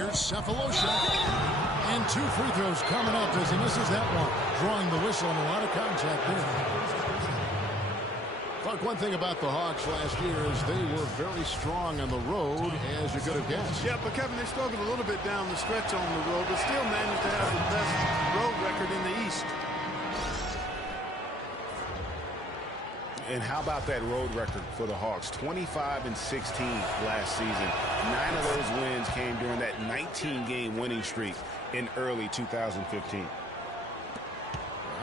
Here's Cephalosha. And 2 free throws coming up as he misses that one. Drawing the whistle and a lot of contact there. Clark, one thing about the Hawks last year is they were very strong on the road, as you could have guessed. Yeah, but Kevin, they struggled a little bit down the stretch on the road, but still managed to have the best road record in the East. And how about that road record for the Hawks? 25-16 last season. 9 of those wins came during that 19-game winning streak in early 2015.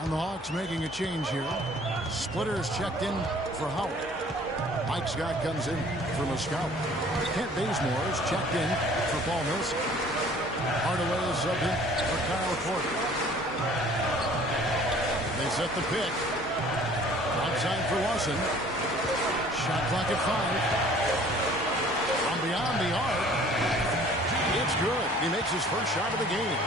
And the Hawks making a change here. Splitters checked in for Howard. Mike Scott comes in for Muscala. Kent Bazemore is checked in for Paul Millsap. Hardaway is subbed in for Kyle Korver. They set the pick. Outside for Lawson. Shot clock at 5. From beyond the arc. It's good. He makes his first shot of the game.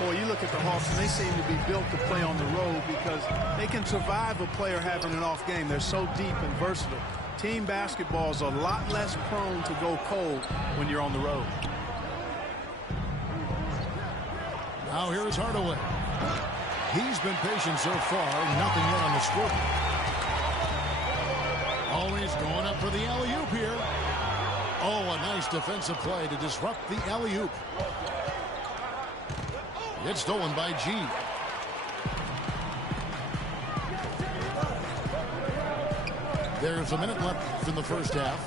Boy, you look at the Hawks, and they seem to be built to play on the road because they can survive a player having an off game. They're so deep and versatile. Team basketball is a lot less prone to go cold when you're on the road. Now here is Hardaway. He's been patient so far. Nothing yet on the scoreboard. Always going up for the alley-oop here. Oh, a nice defensive play to disrupt the alley-oop. It's stolen by G. There's a minute left in the first half.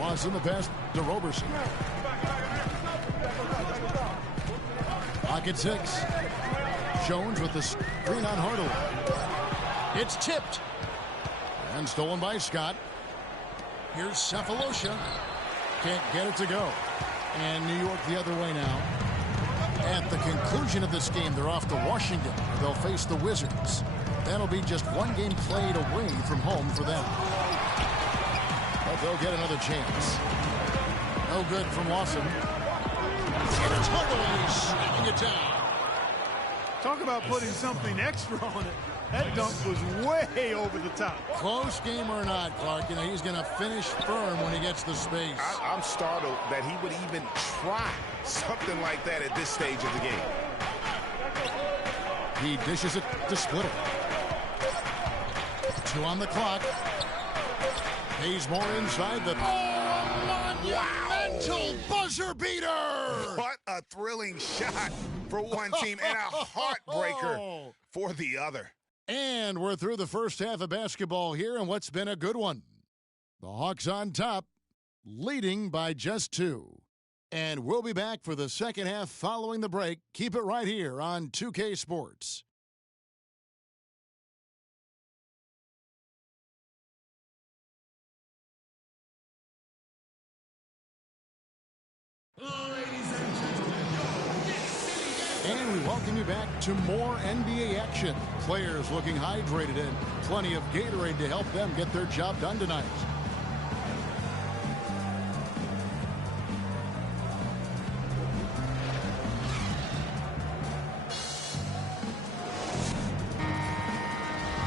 Watson the pass to Roberson. Pocket 6. Jones with the screen on Hardaway. It's tipped. And stolen by Scott. Here's Cephalosha. Can't get it to go. And New York the other way now. At the conclusion of this game, they're off to Washington, where they'll face the Wizards. That'll be just one game played away from home for them. But they'll get another chance. No good from Lawson. And it's Hardaway slamming it down. Talk about putting something extra on it. That dunk was way over the top. Close game or not, Clark, you know, he's going to finish firm when he gets the space. I'm startled that he would even try something like that at this stage of the game. He dishes it to Splitter. 2 on the clock. Bazemore inside the... monumental buzzer beater! What a thrilling shot for one team and a heartbreaker for the other. And we're through the first half of basketball here, and what's been a good one. The Hawks on top, leading by just 2. And we'll be back for the second half following the break. Keep it right here on 2K Sports. And we welcome you back to more NBA action. Players looking hydrated and plenty of Gatorade to help them get their job done tonight.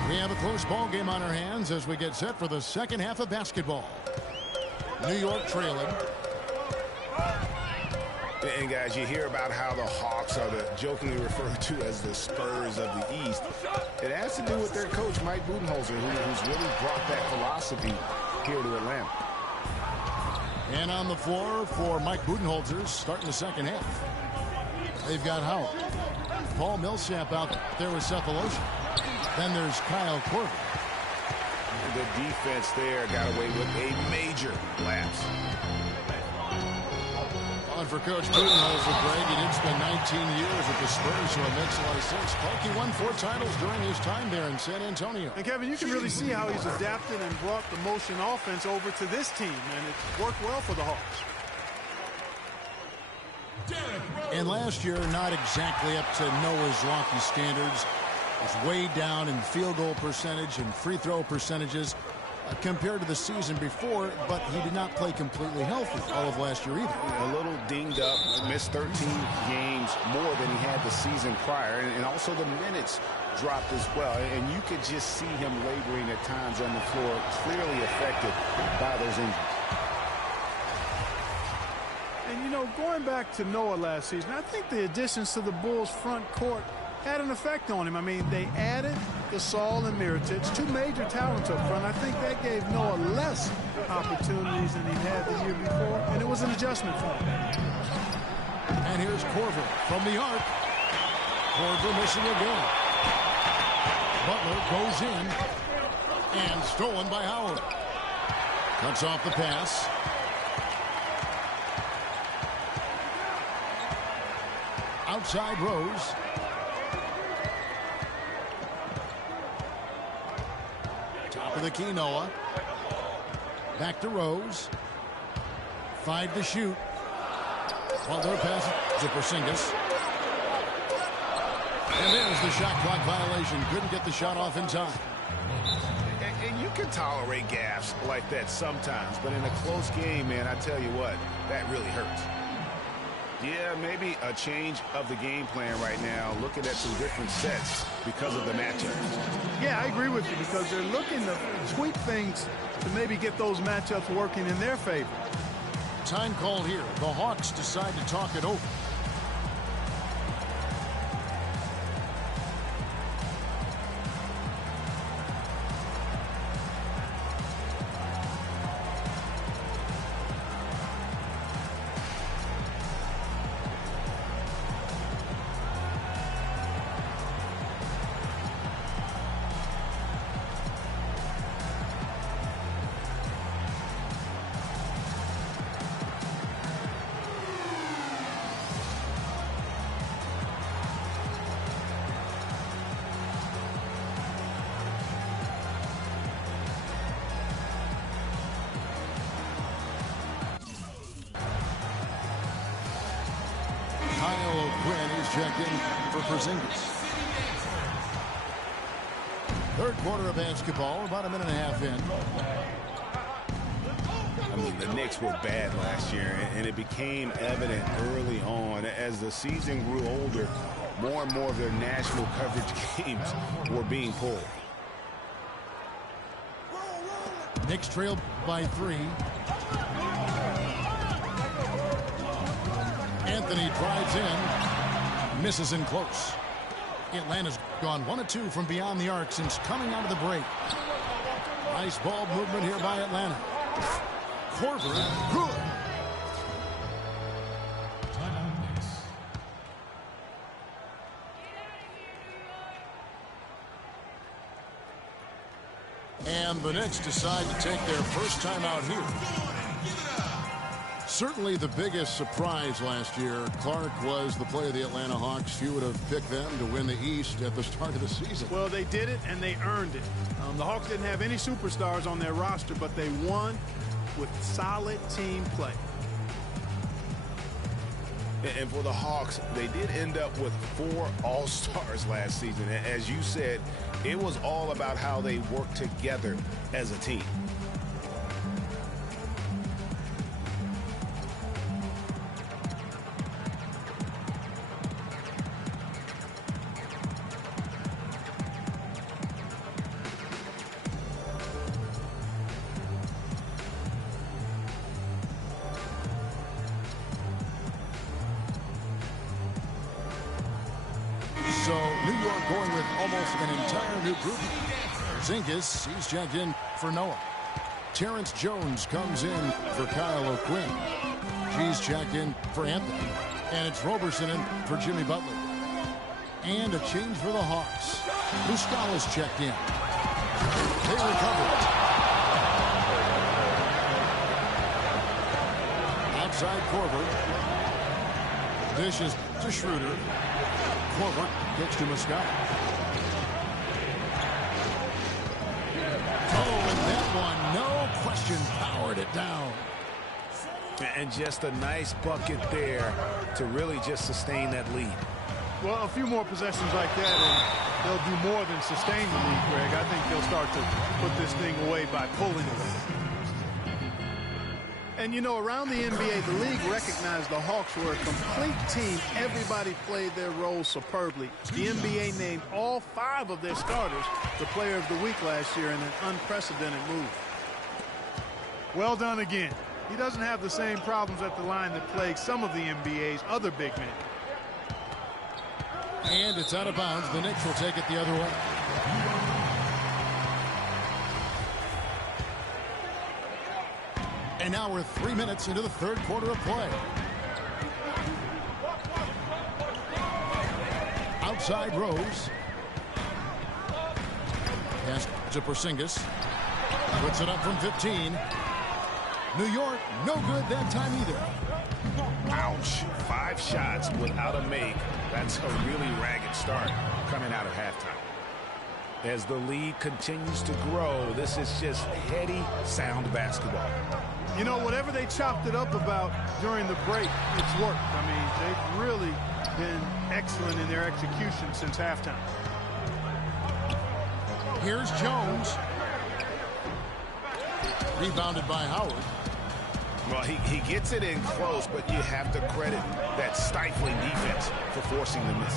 We have a close ball game on our hands as we get set for the second half of basketball. New York trailing. And guys, you hear about how the Hawks are jokingly referred to as the Spurs of the East. It has to do with their coach, Mike Budenholzer, who's really brought that philosophy here to Atlanta. And on the floor for Mike Budenholzer, starting the second half. They've got Howard. Paul Millsap out there with Cephalosha. Then there's Kyle Korver. The defense there got away with a major lapse. For Coach Budenholzer, Greg, he did spend 19 years with the Spurs, so it makes a lot of sense. Clark, he won 4 titles during his time there in San Antonio. And, Kevin, you can really see how he's adapted and brought the motion offense over to this team, and it's worked well for the Hawks. And last year, not exactly up to Noah's lofty standards. It was way down in field goal percentage and free throw percentages compared to the season before, but he did not play completely healthy all of last year either. A little dinged up, missed 13 games more than he had the season prior, and also the minutes dropped as well, and you could just see him laboring at times on the floor, clearly affected by those injuries. And, you know, going back to Noah last season, I think the additions to the Bulls front court had an effect on him. I mean, they added Gasol and Mirotic, two major talents up front. I think that gave Noah less opportunities than he had the year before, and it was an adjustment for him. And here's Korver from the arc. Korver missing again. Butler goes in and stolen by Howard. Cuts off the pass. Outside Rose. Top of the key, Noah. Back to Rose. 5 to shoot. Butler passes to Porzingis. And there's the shot clock violation. Couldn't get the shot off in time. And you can tolerate gaffes like that sometimes, but in a close game, man, I tell you what, that really hurts. Yeah, maybe a change of the game plan right now, looking at some different sets because of the matchup. Yeah, I agree with you, because they're looking to tweak things to maybe get those matchups working in their favor. Time called here. The Hawks decide to talk it over. Checked in for Porzingis. Third quarter of basketball, about a minute and a half in. I mean, the Knicks were bad last year, and it became evident early on. As the season grew older, more and more of their national coverage games were being pulled. Knicks trailed by 3. Anthony drives in. Misses in close. Atlanta's gone 1 of 2 from beyond the arc since coming out of the break. Nice ball movement here by Atlanta. Korver, good. And the Knicks decide to take their first time out here. Certainly the biggest surprise last year, Clark, was the play of the Atlanta Hawks. Few would have picked them to win the East at the start of the season. Well, they did it, and they earned it. The Hawks didn't have any superstars on their roster, but they won with solid team play. And for the Hawks, they did end up with 4 All-Stars last season. As you said, it was all about how they worked together as a team. So New York going with almost an entire new group. Porzingis, he's checked in for Noah. Terrence Jones comes in for Kyle O'Quinn. She's checked in for Anthony. And it's Roberson in for Jimmy Butler. And a change for the Hawks. Muscala's checked in. They recover it. Outside Korver. Dishes to Schroeder. Korver gets to Muscala. Oh, and that one, no question, powered it down. And just a nice bucket there to really just sustain that lead. Well, a few more possessions like that, and they'll do more than sustain the lead, Greg. I think they'll start to put this thing away by pulling away. And, you know, around the NBA, the league recognized the Hawks were a complete team. Everybody played their role superbly. The NBA named all 5 of their starters the Player of the Week last year in an unprecedented move. Well done again. He doesn't have the same problems at the line that plague some of the NBA's other big men. And it's out of bounds. The Knicks will take it the other way. And now we're 3 minutes into the third quarter of play. Outside Rose. Pass to Porzingis. Puts it up from 15. New York, no good that time either. Ouch. 5 shots without a make. That's a really ragged start coming out of halftime. As the lead continues to grow, this is just heady, sound basketball. You know, whatever they chopped it up about during the break, it's worked. I mean, they've really been excellent in their execution since halftime. Here's Jones. Rebounded by Howard. Well, he gets it in close, but you have to credit that stifling defense for forcing the miss.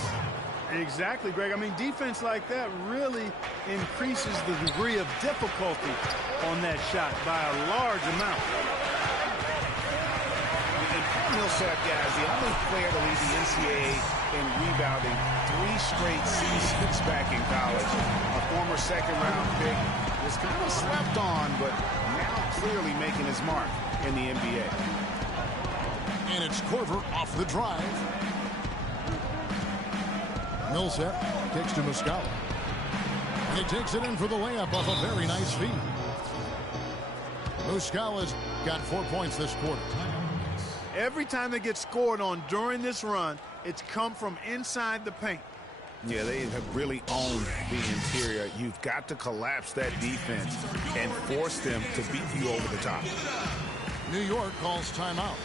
Exactly, Greg. I mean, defense like that really increases the degree of difficulty on that shot by a large amount. And Paul Millsap, guys, the only player to lead the NCAA in rebounding 3 straight seasons back in college. A former second-round pick was kind of slept on, but now clearly making his mark in the NBA. And it's Korver off the drive. Millsap kicks to Muscala. And he takes it in for the layup off a very nice feed. Muscala's got 4 points this quarter. Every time they get scored on during this run, it's come from inside the paint. Yeah, they have really owned the interior. You've got to collapse that defense and force them to beat you over the top. New York calls timeout.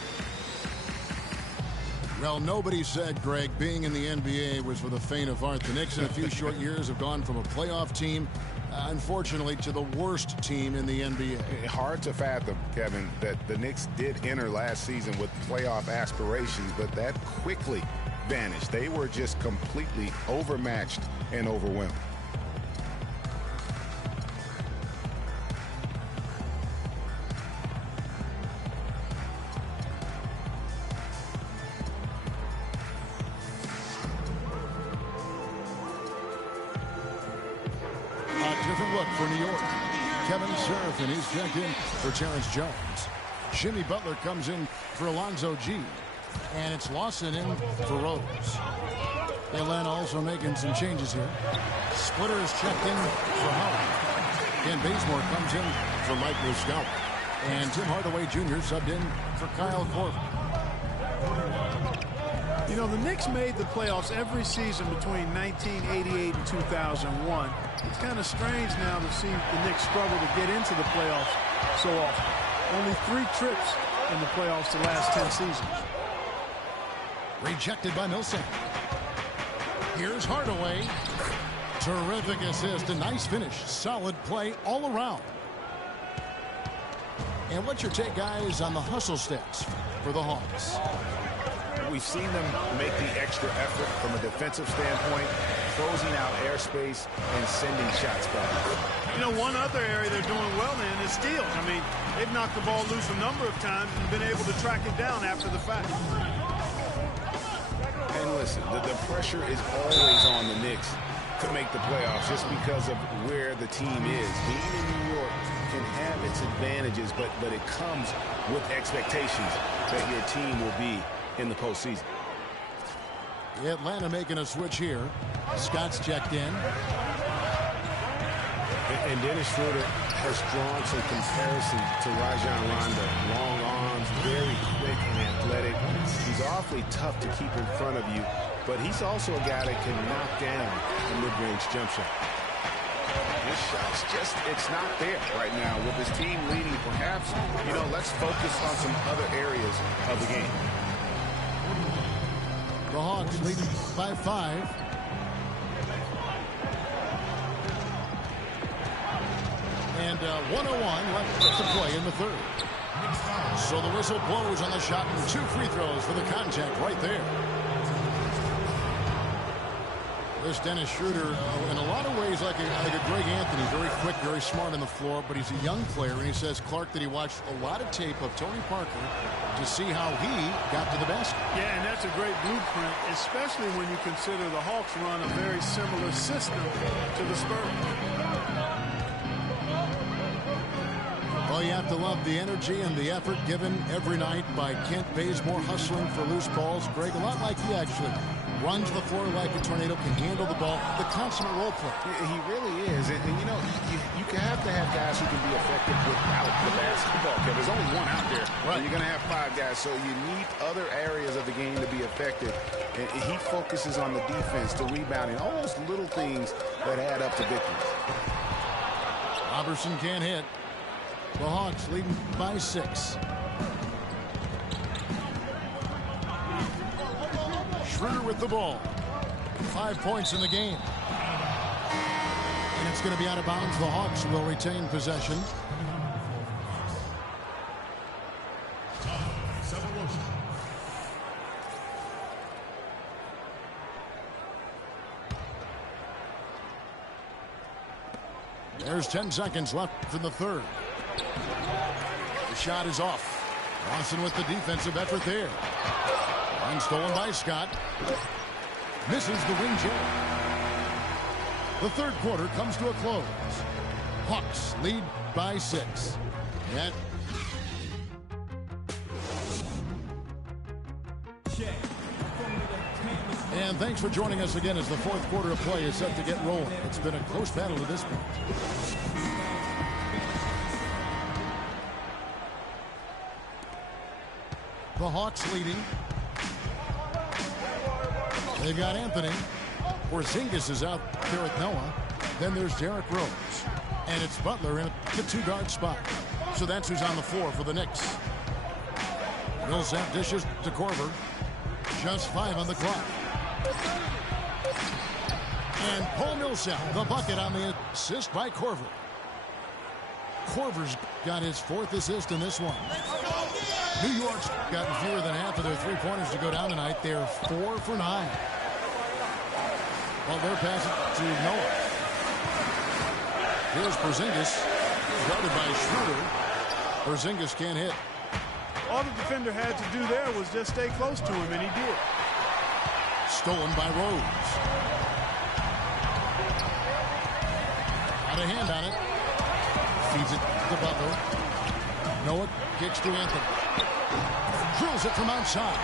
Well, nobody said, Greg, being in the NBA was for the faint of heart. The Knicks in a few short years have gone from a playoff team, unfortunately, to the worst team in the NBA. Hard to fathom, Kevin, that the Knicks did enter last season with playoff aspirations, but that quickly vanished. They were just completely overmatched and overwhelmed. For New York, Kevin Serafin is checked in for Terrence Jones. Jimmy Butler comes in for Alonzo G. And it's Lawson in for Rose. Atlanta also making some changes here. Splitter is checked in for Howard. Ken Bazemore comes in for Mike Muscala. And Tim Hardaway Jr. subbed in for Kyle Korver. You know, the Knicks made the playoffs every season between 1988 and 2001. It's kind of strange now to see the Knicks struggle to get into the playoffs so often. Only 3 trips in the playoffs the last 10 seasons. Rejected by Millsap. Here's Hardaway. Terrific assist, a nice finish. Solid play all around. And what's your take, guys, on the hustle stats for the Hawks? We've seen them make the extra effort from a defensive standpoint, closing out airspace and sending shots back. You know, one other area they're doing well in is steals. I mean, they've knocked the ball loose a number of times and been able to track it down after the fact. And listen, the pressure is always on the Knicks to make the playoffs just because of where the team is. Being in New York can have its advantages, but it comes with expectations that your team will be in the postseason. Atlanta making a switch here. Scott's checked in. And Dennis Schroeder has drawn some comparison to Rajon Rondo. Long arms, very quick and athletic. He's awfully tough to keep in front of you, but he's also a guy that can knock down a mid-range jump shot. This shot's just, it's not there right now. With his team leading, perhaps, you know, let's focus on some other areas of the game. The Hawks lead by 5. And 101 left to play in the third. So the whistle blows on the shot and 2 free throws for the contact right there. This Dennis Schroeder, in a lot of ways, like a Greg Anthony, very quick, very smart on the floor, but he's a young player, and he says, Clark, that he watched a lot of tape of Tony Parker to see how he got to the basket. Yeah, and that's a great blueprint, especially when you consider the Hawks run a very similar system to the Spurs. Well, you have to love the energy and the effort given every night by Kent Bazemore, hustling for loose balls. Greg, a lot like he actually runs the floor like a tornado, can handle the ball, the consummate role player. He really is. And you know, you have to have guys who can be effective without the basketball. Because there's only one out there, right? And you're going to have 5 guys. So you need other areas of the game to be effective. And he focuses on the defense, the rebounding, all those little things that add up to victories. Robertson can't hit. The Hawks leading by 6. Schroeder with the ball. 5 points in the game. And it's going to be out of bounds. The Hawks will retain possession. There's 10 seconds left in the third. The shot is off. Lawson with the defensive effort there. And stolen by Scott. Misses the wing jam. The third quarter comes to a close. Hawks lead by 6. Net. And thanks for joining us again as the fourth quarter of play is set to get rolling. It's been a close battle to this point. The Hawks leading. They've got Anthony. Porzingis is out there with Noah. Then there's Derrick Rose. And it's Butler in the 2-guard spot. So that's who's on the floor for the Knicks. Millsap dishes to Korver. Just 5 on the clock. And Paul Millsap, the bucket on the assist by Korver. Korver's got his 4th assist in this one. New York's gotten fewer than half of their 3-pointers to go down tonight. They're 4 for 9. Well, they're passing to Noah. Here's Porzingis, guarded by Schroeder. Porzingis can't hit. All the defender had to do there was just stay close to him, and he did. Stolen by Rose. Got a hand on it. Feeds it to Butler. Noah kicks to Anthony. Drills it from outside.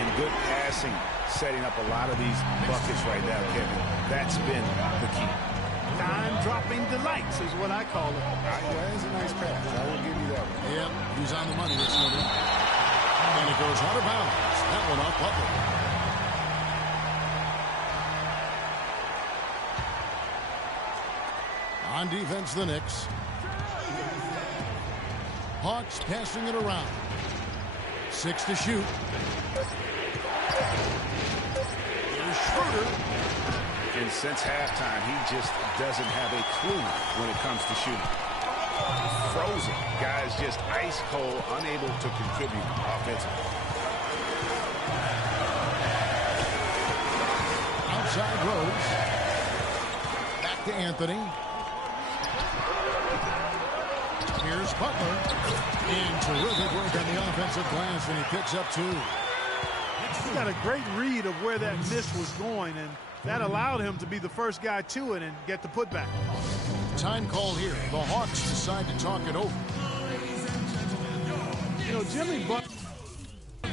And good passing, setting up a lot of these buckets right now, Kevin. That's been the key. Time-dropping delights is what I call it. That is a nice pass. I will give you that one. Yep, he's on the money. It's no doubt. And it goes out of bounds. That one off Butler. On defense, the Knicks. Hawks passing it around. 6 to shoot. Here's Schroeder. And since halftime, he just doesn't have a clue when it comes to shooting. Frozen. Guys just ice cold, unable to contribute offensively. Outside Rose. Back to Anthony. Here's Butler. And terrific work on the offensive glass, and he picks up 2. He got a great read of where that miss was going, and that allowed him to be the first guy to it and get the putback. Time call here. The Hawks decide to talk it over. You know, Jimmy Butler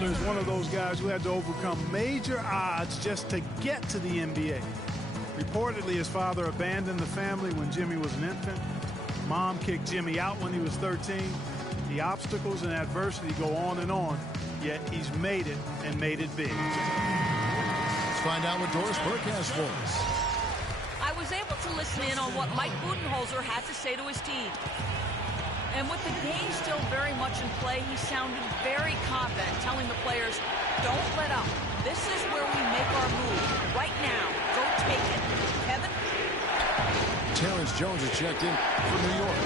is one of those guys who had to overcome major odds just to get to the NBA. Reportedly, his father abandoned the family when Jimmy was an infant. Mom kicked Jimmy out when he was 13. The obstacles and adversity go on and on, yet he's made it and made it big. Let's find out what Doris Burke has for us. I was able to listen in on what Mike Budenholzer had to say to his team. And with the game still very much in play, he sounded very confident, telling the players, don't let up. This is where we make our move. Right now. Go take it. Kevin? Terrence Jones is checked in for New York.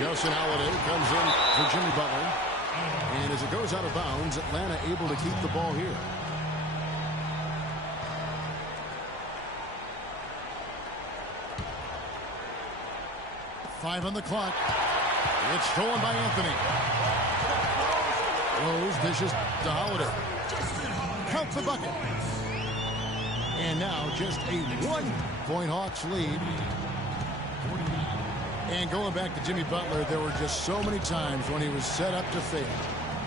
Justin Holiday comes in for Jimmy Butler. And as it goes out of bounds, Atlanta able to keep the ball here. Five on the clock. It's stolen by Anthony. Rose dishes to Holiday. Count the bucket. And now just a 1-point Hawks lead. And going back to Jimmy Butler, there were just so many times when he was set up to fail.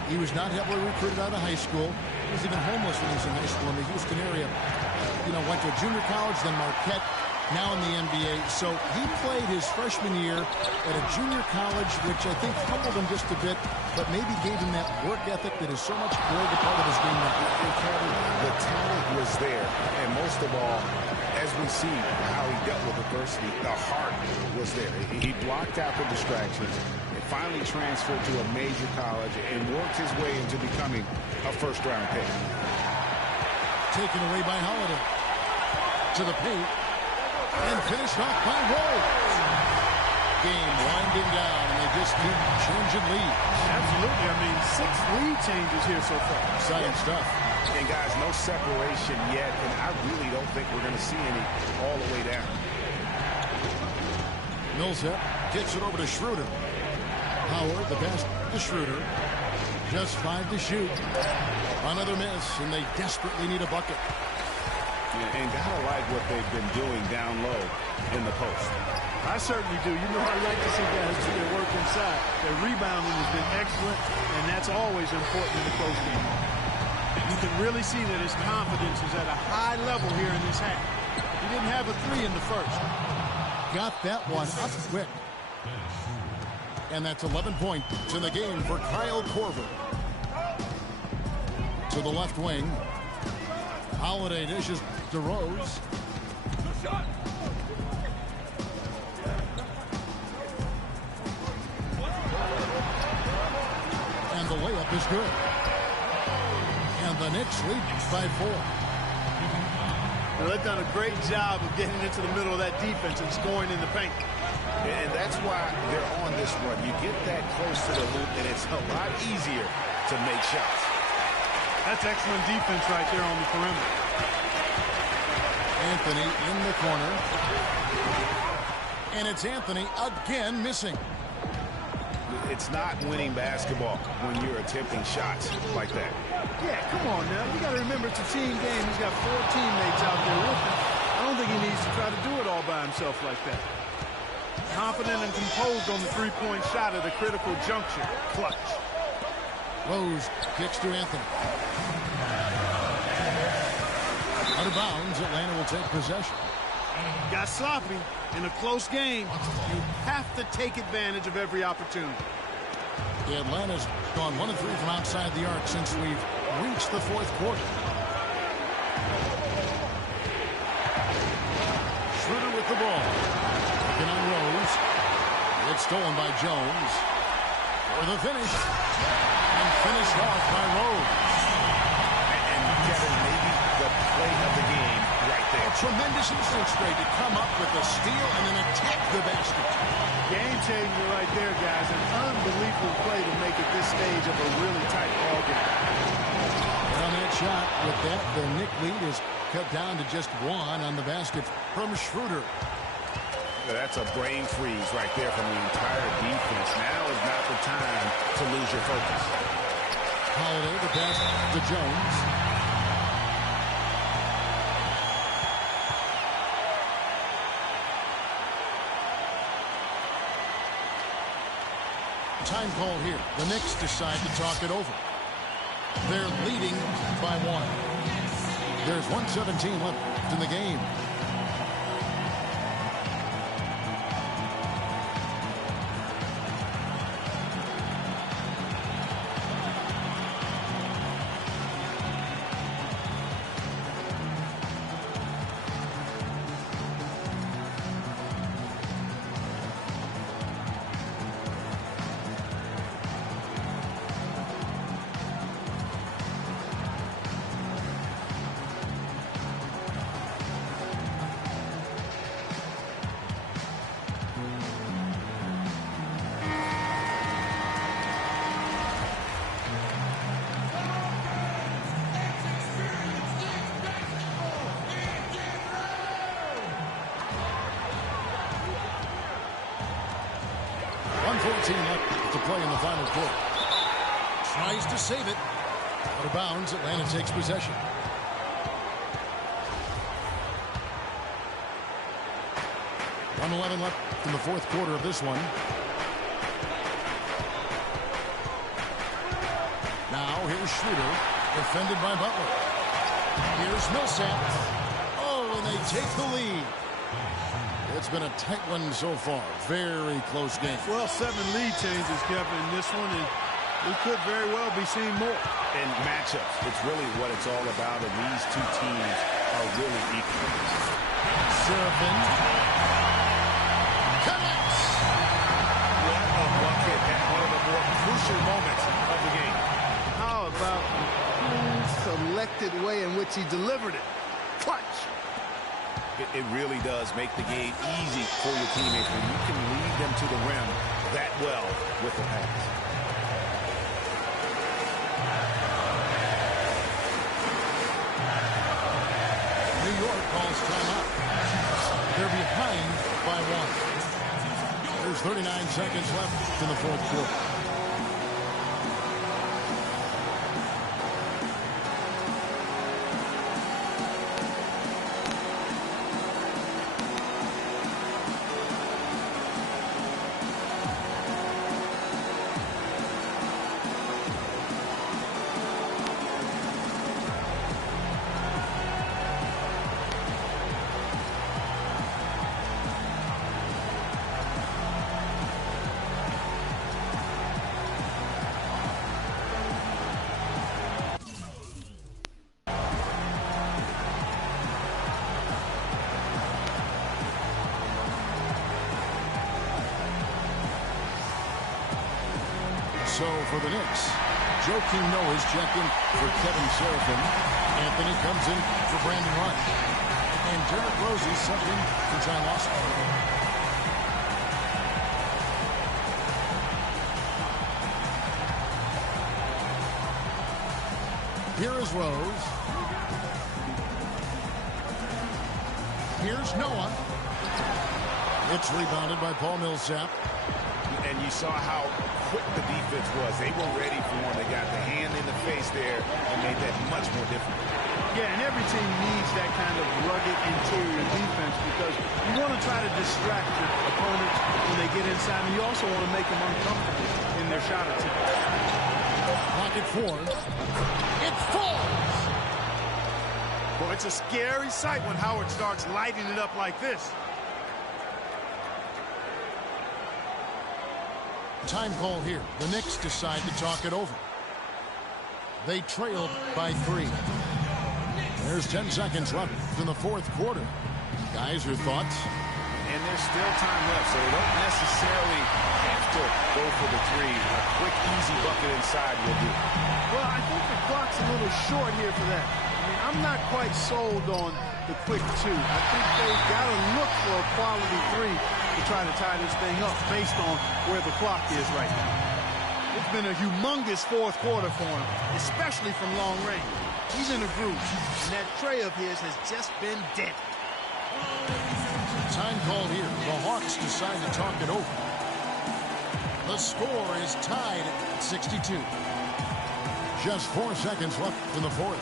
He was not heavily recruited out of high school. He was even homeless when he was in high school in the Houston area. Went to a junior college, then Marquette, now in the NBA. So he played his freshman year at a junior college, which I think humbled him just a bit, but maybe gave him that work ethic that is so much more the part of his game now. The talent was there, and most of all, as we see how he dealt with adversity, the heart was there. He blocked out the distractions and finally transferred to a major college and worked his way into becoming a first-round pick. Taken away by Holiday. To the paint. And finished off by Rose. Game winding down, and they just keep changing leads. Absolutely. I mean, 6 lead changes here so far. Exciting stuff. And guys, no separation yet, and I really don't think we're going to see any all the way down. Millsap gets it over to Schroeder. Howard, the best to Schroeder. Just 5 to shoot. Another miss, and they desperately need a bucket. And gotta like what they've been doing down low in the post. I certainly do. I like to see guys do their work inside. Their rebounding has been excellent, and that's always important in the close game. You can really see that his confidence is at a high level here in this half. He didn't have a 3 in the first. Got that one up quick. And that's 11 points in the game for Kyle Korver. To the left wing. Holiday dishes to Rose. And the layup is good. And the Knicks lead by 4. Well, they've done a great job of getting into the middle of that defense and scoring in the paint. And that's why they're on this run. You get that close to the hoop, and it's a lot easier to make shots. That's excellent defense right there on the perimeter. Anthony in the corner. And it's Anthony again missing. It's not winning basketball when you're attempting shots like that. Yeah, come on now. You got to remember it's a team game. He's got 4 teammates out there with him. I don't think he needs to try to do it all by himself like that. Confident and composed on the 3-point shot at a critical juncture. Clutch. Rose kicks to Anthony. Out of bounds, Atlanta will take possession. Got sloppy in a close game. You have to take advantage of every opportunity. Atlanta's gone 1 of 3 from outside the arc since we've reached the 4th quarter. Schroeder with the ball. Looking on Rose. It's stolen by Jones. For the finish. And finished off by Rose. And Kevin, maybe the play of the game right there. A tremendous instinct straight to come up with a steal and then attack the basket. Game changer right there, guys. An unbelievable play to make at this stage of a really tight ball game. And on that shot, with that, the Knick lead is cut down to just 1 on the basket from Schroeder. That's a brain freeze right there from the entire defense. Now is not the time to lose your focus. Holiday, the pass to Jones. Time call here. The Knicks decide to talk it over. They're leading by 1. There's 1:17 left in the game. 1:14 left to play in the final quarter. Tries to save it. Out of bounds, Atlanta takes possession. .11 left in the fourth quarter of this one. Now here's Schroeder, defended by Butler. Here's Millsap. Oh, and they take the lead. It's been a tight one so far. Very close game. Well, 7 lead changes, Kevin, in this one, and we could very well be seeing more. And matchups, it's really what it's all about, and these two teams are really equal. Serafin connects. What a bucket at one of the more crucial moments of the game. How about the selected way in which he delivered it? Clutch. It really does make the game easy for your teammates when you can lead them to the rim that well with the pass. New York calls timeout. They're behind by 1. There's 39 seconds left in the fourth quarter. So for the Knicks, Joakim Noah's checked in for Kevin Serafin. Anthony comes in for Brandon Rush. And Derrick Rosie's subbed in for John Lawson. Here is Rose. Here's Noah. It's rebounded by Paul Millsap. And you saw how quick the defense was. They were ready for him. They got the hand in the face there and made that much more difficult. Yeah, and every team needs that kind of rugged interior defense because you want to try to distract your opponents when they get inside, and you also want to make them uncomfortable in their shot attempt. Pocket 4. It falls! Well, it's a scary sight when Howard starts lighting it up like this. Time call here. The Knicks decide to talk it over. They trailed by 3. There's 10 seconds left in the fourth quarter. Guys, your thoughts? And there's still time left, so they don't necessarily have to go for the 3. A quick, easy bucket inside will do. Well, I think the clock's a little short here for that. I mean, I'm not quite sold on the quick 2. I think they've got to look for a quality 3 to try to tie this thing up based on where the clock is right now. It's been a humongous fourth quarter for him, especially from long range. He's in a groove, and that tray of his has just been dead. Time called here. The Hawks decide to talk it over. The score is tied at 62. Just 4 seconds left in the fourth.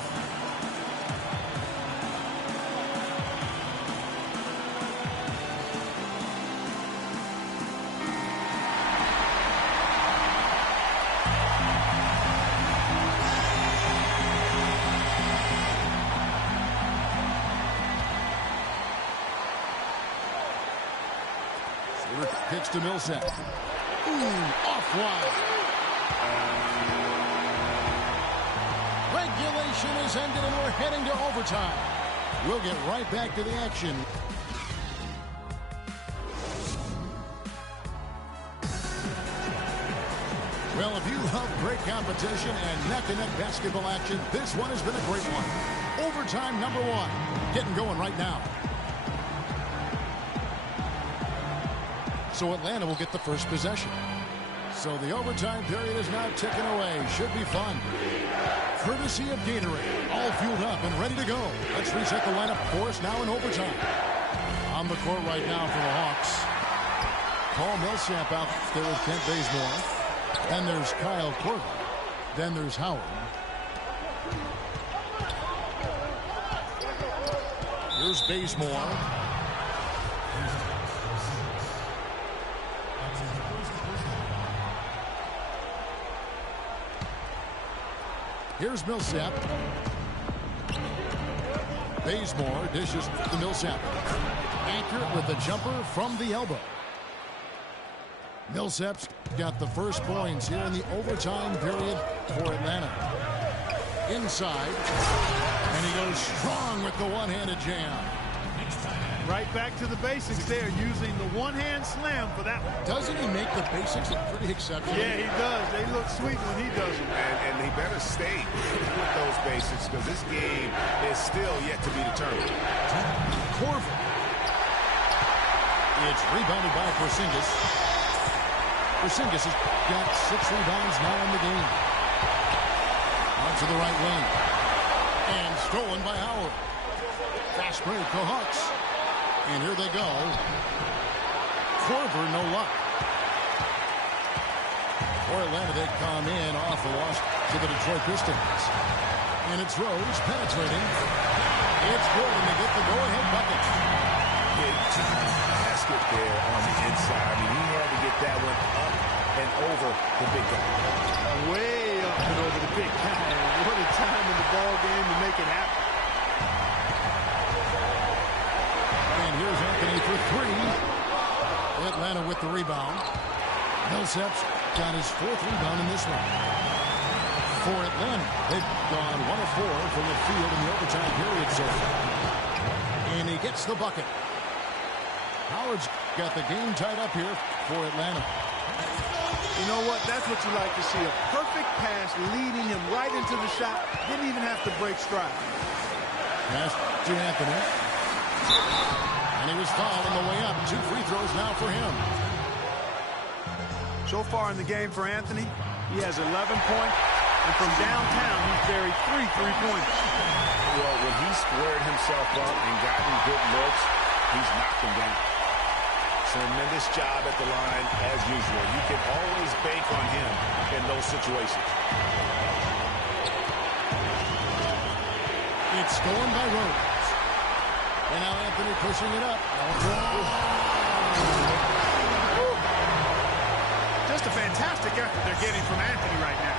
Pitch to Millsap. Ooh, off wide. Regulation is ended and we're heading to overtime. We'll get right back to the action. Well, if you love great competition and neck-to-neck basketball action, this one has been a great one. Overtime number 1. Getting going right now. So Atlanta will get the first possession. So the overtime period is now ticking away. Should be fun. Courtesy of Gatorade. All fueled up and ready to go. Let's reset the lineup for us now in overtime. On the court right now for the Hawks. Paul Millsap out there with Kent Bazemore. Then there's Kyle Korver. Then there's Howard. Here's Bazemore. Here's Millsap. Bazemore dishes to Millsap. Accurate with the jumper from the elbow. Millsap's got the first points here in the overtime period for Atlanta. Inside. And he goes strong with the one-handed jam. Right back to the basics there, using the one-hand slam for that one. Doesn't he make the basics look pretty exceptional? Yeah, he does. They look sweet when he does them. And he better stay with those basics because this game is still yet to be determined. Korver. It's rebounded by Porzingis. Porzingis has got 6 rebounds now in the game. On to the right wing. And stolen by Howard. Fast break, the Hawks. And here they go. Korver, no luck. For Atlanta, they come in off the loss to the Detroit Pistons. And it's Rose penetrating. It's good, and they get the go-ahead bucket. Big basket there on the inside. I mean, he had to get that one up and over the big guy. Way up and over the big guy. What a time in the ball game to make it happen. And here's Anthony for 3. Atlanta with the rebound. Millsap's got his 4th rebound in this one. For Atlanta, they've gone 1 of 4 from the field in the overtime period so far. And he gets the bucket. Howard's got the game tied up here for Atlanta. You know what? That's what you like to see. A perfect pass leading him right into the shot. Didn't even have to break stride. Pass to Anthony. And he was fouled on the way up. 2 free throws now for him. So far in the game for Anthony, he has 11 points. And from downtown, he's buried 3 3-pointers. Well, when he squared himself up and gotten good looks, he's knocked them down. Tremendous job at the line as usual. You can always bank on him in those situations. It's stolen by Rose. And now Anthony pushing it up. Just a fantastic effort they're getting from Anthony right now.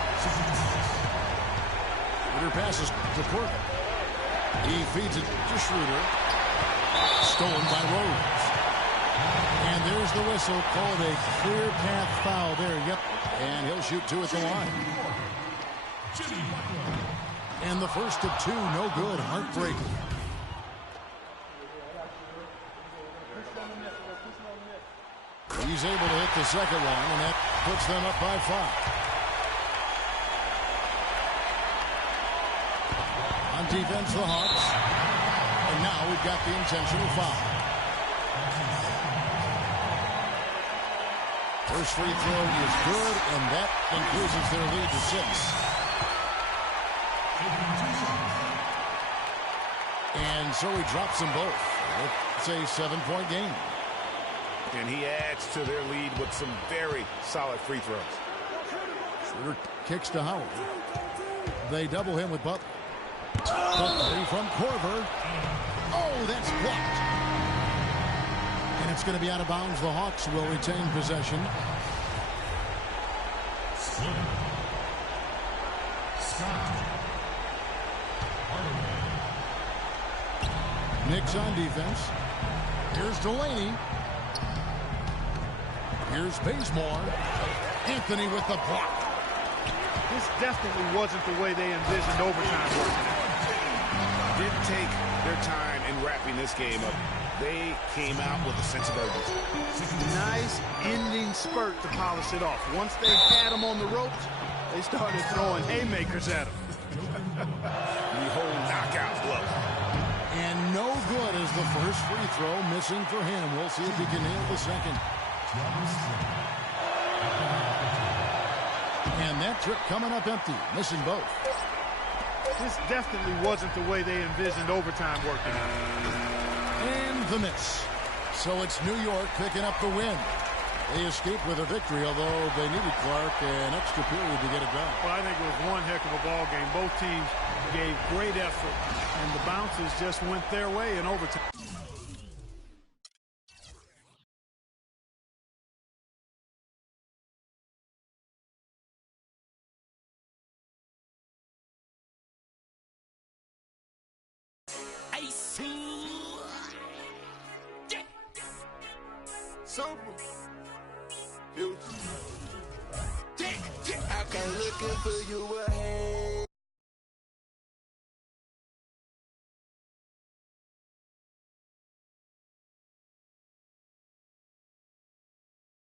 Schroeder passes to Korver. He feeds it to Schroeder. Stolen by Rose. And there's the whistle. Called a clear path foul there. Yep. And he'll shoot 2 at the line. And the first of 2, no good. Heartbreaking. He's able to hit the second one, and that puts them up by 5. On defense, the Hawks. And now we've got the intentional foul. First free throw is good, and that increases their lead to 6. And so he drops them both. It's a 7-point game. And he adds to their lead with some very solid free throws. Schroeder kicks to Howard. They double him with Butler. The 3 from Korver. Oh, that's blocked. And it's going to be out of bounds. The Hawks will retain possession. Knicks on defense. Here's Delaney. Here's Bazemore. Anthony with the block. This definitely wasn't the way they envisioned overtime working out. Didn't take their time in wrapping this game up. They came out with a sense of urgency. Nice ending spurt to polish it off. Once they had him on the ropes, they started throwing haymakers at him. The whole knockout blow. And no good as the first free throw missing for him. We'll see if he can nail the second. And that trip coming up empty, missing both. This definitely wasn't the way they envisioned overtime working out. And the miss. So it's New York picking up the win. They escaped with a victory, although they needed Clark an extra period to get it done. Well, I think it was one heck of a ball game. Both teams gave great effort, and the bounces just went their way in overtime. I come looking for you a hand.